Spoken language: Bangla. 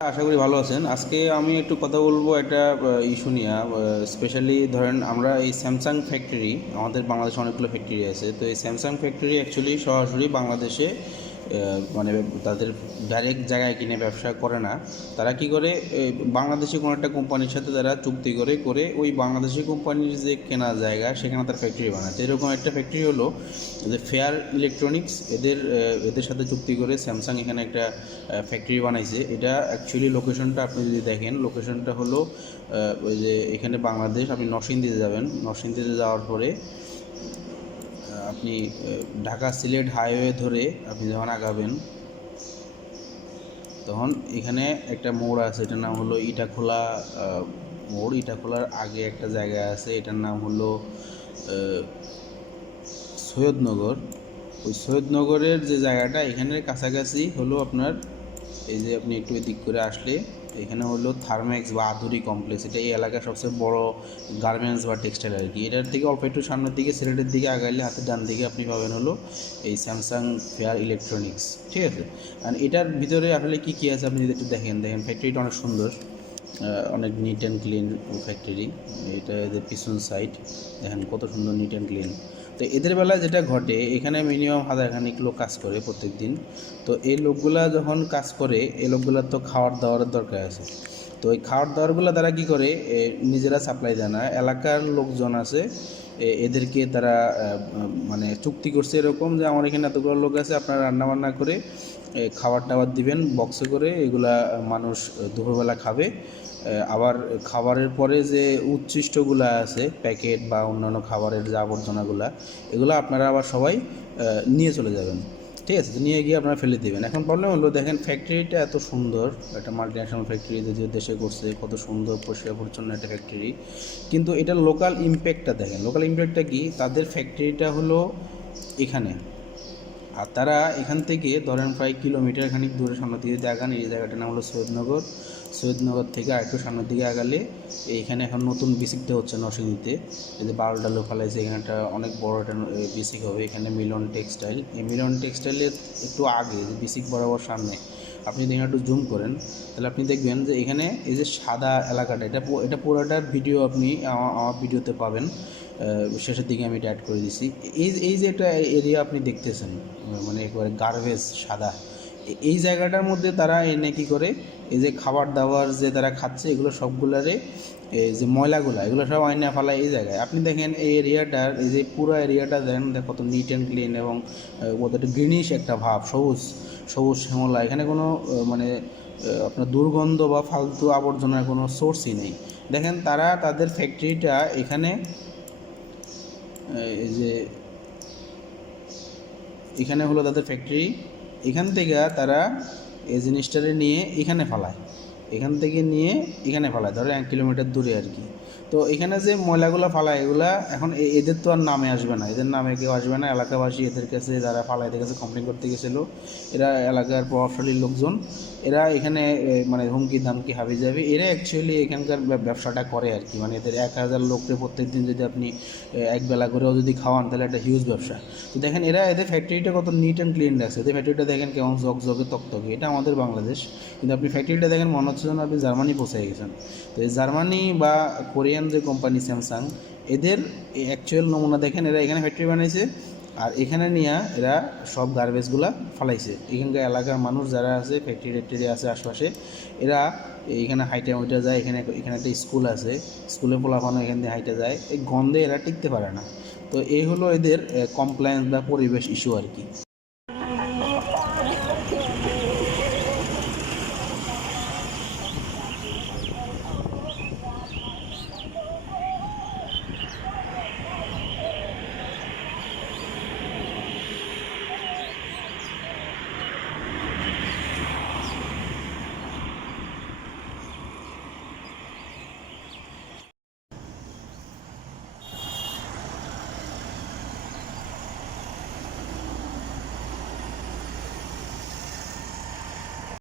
আশা করি ভালো আছেন। আজকে আমি একটু কথা বলবো একটা ইস্যু নিয়ে। স্পেশালি ধরেন আমরা এই স্যামসাং ফ্যাক্টরি, আমাদের বাংলাদেশে অনেকগুলো ফ্যাক্টরি আছে। তো এই স্যামসাং ফ্যাক্টরি অ্যাকচুয়ালি সরাসরি বাংলাদেশে মানে তাদের ডাইরেক্ট জায়গায় কিনে ব্যবসা করে না। তারা কি করে, বাংলাদেশি কোনো একটা কোম্পানির সাথে তারা চুক্তি করে করে ওই বাংলাদেশি কোম্পানির যে কেনা জায়গা সেখানে তার ফ্যাক্টরি বানায়। তো এরকম একটা ফ্যাক্টরি হলো যে ফেয়ার ইলেকট্রনিক্স, এদের সাথে চুক্তি করে স্যামসাং এখানে একটা ফ্যাক্টরি বানাইছে। এটা অ্যাকচুয়ালি লোকেশনটা আপনি যদি দেখেন, লোকেশনটা হলো ওই যে এখানে বাংলাদেশ, আপনি নরসিংদীতে যাবেন। নরসিংদীতে যাওয়ার পরে আপনি ঢাকা সিলেট হাইওয়ে ধরে আপনি যখন আগাবেন তখন এখানে একটা মোড় আছে, এটার নাম হলো ইটাখোলা মোড়। ইটাখোলার আগে একটা জায়গা আছে, এটার নাম হলো সৈয়দনগর। ওই সৈয়দনগরের যে জায়গাটা, এখানের কাছাকাছি হলো আপনার, এই যে আপনি একটু এদিক করে আসলে এখানে হলো থার্মেক্স বা আধুরি কমপ্লেক্স। এটা এই এলাকার সবচেয়ে বড় গার্মেন্টস বা টেক্সটাইল আর কি। এটার থেকে অল্প একটু সামনের দিকে সিলেটের দিকে আগাইলে হাতের ডান দিকে আপনি পাবেন হলো এই স্যামসাং ফেয়ার ইলেকট্রনিক্স, ঠিক আছে। আর এটার ভিতরে আসলে কী কী আছে আপনি যদি একটু দেখেন ফ্যাক্টরিটা অনেক সুন্দর, অনেক নিট অ্যান্ড ক্লিন ফ্যাক্টরি। এটা এদের পিছন সাইড দেখেন কত সুন্দর নিট অ্যান্ড ক্লিন। তো এদের বেলায় যেটা ঘটে, এখানে মিনিমাম 1000 খানিক লোক কাজ করে প্রত্যেক দিন। তো এই লোকগুলা যখন কাজ করে, এই লোকগুলার তো খাওয়ার দাওয়ারের দরকার আছে। তো এই খাওয়ার দাওয়ারগুলো তারা কী করে, নিজেরা সাপ্লাই দেয় না, এলাকার লোকজন আছে এদেরকে তারা মানে চুক্তি করছে এরকম যে আমার এখানে এতগুলো লোক আছে, আপনারা রান্নাবান্না করে খাবার টাবার দিবেন বক্সে করে, এগুলা মানুষ দুপুরবেলা খাবে। আবার খাবারের পরে যে উচ্ছিষ্টগুলো আছে প্যাকেট বা অন্যান্য খাবারের যে আবর্জনাগুলো, এগুলো আপনারা আবার সবাই নিয়ে চলে যাবেন, ঠিক আছে। তো নিয়ে গিয়ে আপনারা ফেলে দেবেন। এখন প্রবলেম হলো, দেখেন ফ্যাক্টরিটা এত সুন্দর, একটা মাল্টিন্যাশনাল ফ্যাক্টরি যদিও দেশে করছে, কত সুন্দর পরিষ্কার পরিচ্ছন্ন একটা ফ্যাক্টরি, কিন্তু এটার লোকাল ইম্প্যাক্টটা দেখেন। লোকাল ইম্প্যাক্টটা কি, তাদের ফ্যাক্টরিটা হলো এখানে, আর তারা এখান থেকে ধরেন প্রায় কিলোমিটার খানিক দূরে সামনের দিকে আগান, এই জায়গাটার নাম হলো সৈয়দনগর। সৈয়দনগর থেকে আরেকটু সামনের দিকে আগালে এইখানে এখন নতুন বিসিকটা হচ্ছে নরসিংদীতে, এই যে বারোডালো ফেলাইছে, এখানটা অনেক বড় একটা বিসিক হবে। এখানে মিলন টেক্সটাইল, এই মিলন টেক্সটাইলের একটু আগে যে বিসিক বরাবর সামনে আপনি যদি একটু জুম করেন তাহলে আপনি দেখবেন যে এখানে এই যে সাদা এলাকাটা, এটা পুরোটার ভিডিও আপনি আমার ভিডিওতে পাবেন, শেষের দিকে আমি এটা অ্যাড করে দিছি। এই যে একটা এরিয়া আপনি দেখতেছেন, মানে একেবারে গার্বেজ সাদা, এই জায়গাটার মধ্যে তারা এনে কী করে, এই যে খাবার দাবার যে তারা খাচ্ছে এগুলো সবগুলারে, এই যে ময়লাগুলো এগুলো সব আইনা ফেলায় এই জায়গায়। আপনি দেখেন এই এরিয়াটার, এই যে পুরো এরিয়াটা দেখেন কত নিট অ্যান্ড ক্লিন, এবং কতটা গ্রিনিশ একটা ভাব, সবুজ সবুজ শ্যামলা। এখানে কোনো মানে আপনার দুর্গন্ধ বা ফালতু আবর্জনার কোনো সোর্সই নেই। দেখেন তারা তাদের ফ্যাক্টরিটা এখানে, এই যে এখানে হলো তাদের ফ্যাক্টরি, এখান থেকে তারা এই জিনিসটারে নিয়ে এখানে ফেলায়, এখান থেকে নিয়ে এখানে ফেলায়, ধরো 1 কিলোমিটার দূরে আর কি। তো এখানে যে ময়লাগুলো ফালায় এগুলা এখন এদের তো আর নামে আসবে না, এদের নামে কেউ আসবে না। এলাকাবাসী এদের কাছে, যারা ফালাইদের কাছে কমপ্লেন করতে গেছিলো, এরা এলাকার প্রভাবশালী লোকজন, এরা এখানে মানে হুমকি ধামকি হাবি যাবে, এরা অ্যাকচুয়ালি এখানকার ব্যবসাটা করে আর কি। মানে এদের 1000 লোককে প্রত্যেক দিন যদি আপনি একবেলা করেও যদি খাওয়ান তাহলে একটা হিউজ ব্যবসা। তো দেখেন এদের ফ্যাক্টরিটা কত নিট অ্যান্ড ক্লিন রাখছে, এদের ফ্যাক্টরিটা দেখেন কেমন জকজকে তকতকে। এটা আমাদের বাংলাদেশ, কিন্তু আপনি ফ্যাক্টরিটা দেখেন মনে হচ্ছে যেন আপনি জার্মানি পৌঁছে গেছেন। তো এই জার্মানি বা কোরিয়ান যে কোম্পানি স্যামসাং, এদের অ্যাকচুয়াল নমুনা দেখেন, এরা এখানে ফ্যাক্টরি বানাইছে আর এখানে নিয়ে এরা সব গার্বেজগুলা ফালাইছে। এখানকার এলাকার মানুষ যারা আছে, ফ্যাক্টরি ট্যাক্টরি আছে আশপাশে, এরা এইখানে হাইটে উইটে যায়। এখানে একটা স্কুল আছে, স্কুলে পোলাপানো এখান দিয়ে হাইটে যায়, এই গন্ধে এরা টিকতে পারে না। তো এই হলো এদের কমপ্লায়েন্স বা পরিবেশ ইস্যু আর কি।